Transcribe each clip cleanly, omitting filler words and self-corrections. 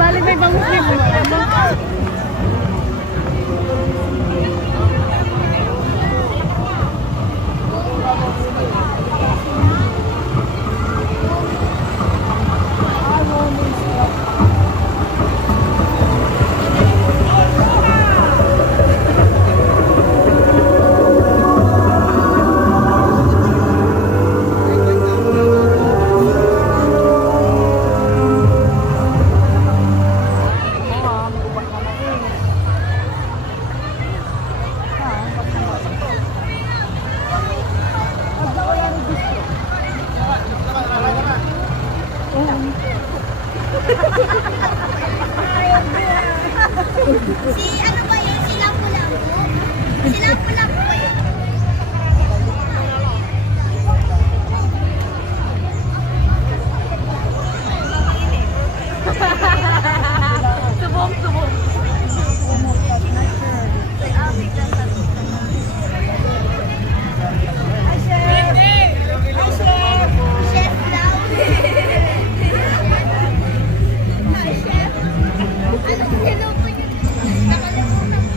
Balik may bangus niya po. Si ano ba yun? Si Lapu-Lapu? Si Lapu-Lapu ba yun? Subong. Chef daw. Hi, Chef. Anong hello po yun? Nakalimutan ko.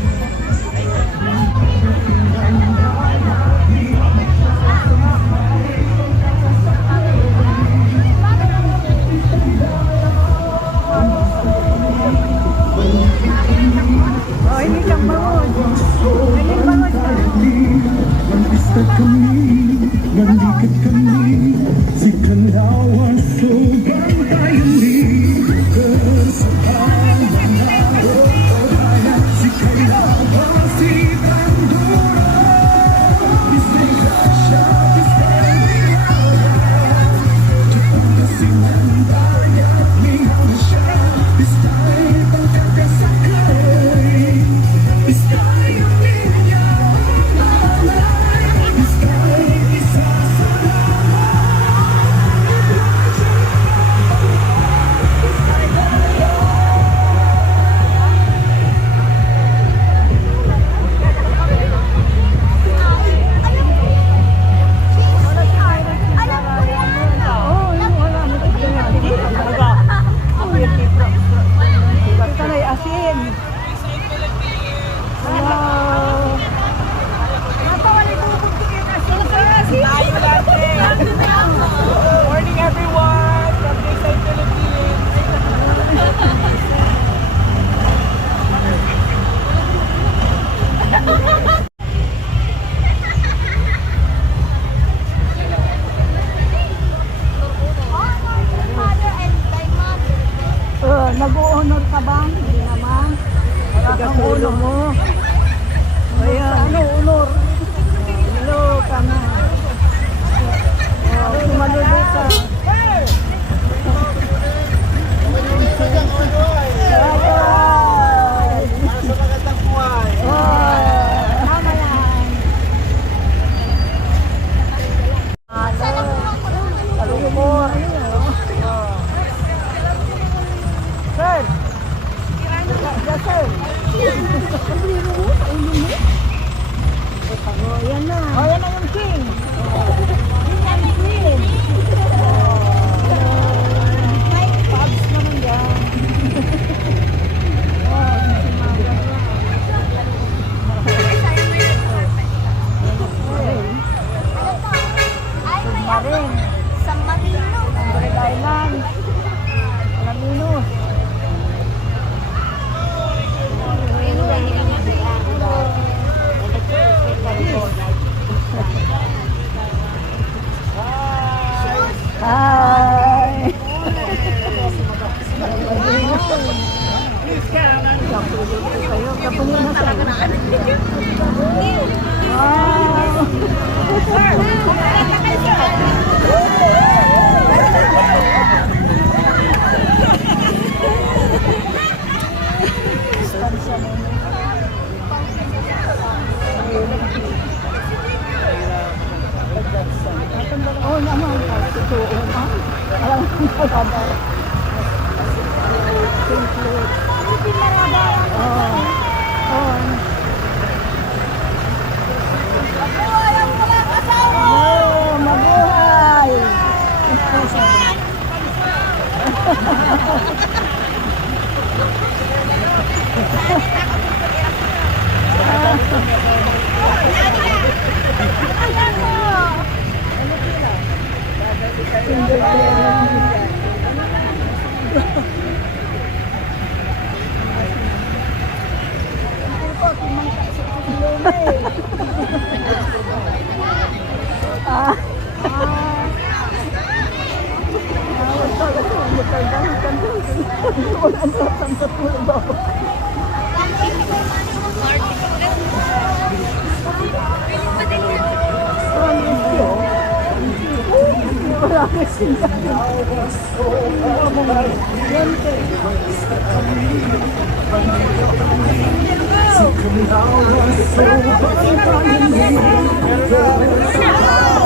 Oh, hindi siyang bangus. Hindi bangus ka. Basta kami, nandikat kami, si Kalawan sobrang tayong kasama na kaya si Kalawan, si Pandora, Bisay Rasha, Bisay Riyaya, Pangasinan Bayan, Mingaw siya, Bisay Pangkakasakay, Bisay ang linya, Bisay isasalamat. Ito na yung asin. Wow. Napawalay ko yung asin. Tayo natin! Morning everyone from Bisay Philippines! Father and thy mother. Nag-o-honor ka ba? Hindi naman. Tigas ulo mo. Ayan. Ano honor? Hello ka na. Sumaludo ka. Bye-bye. Sa magandang buhay! Tama yan. Saludo mo. Sir. Yes, sir. Yan na. Oh, yan na yung king. Yan ang queen. Pabs naman yan. Ay, San Marino. Red Island. Alaminos. Hi. Kapunin na sa'yo. Wow. Distansya mo. Oo naman, totoo naman. Alam mo ka ba? Simple. Oo. Oo. Oo, mabuhay! Come now, so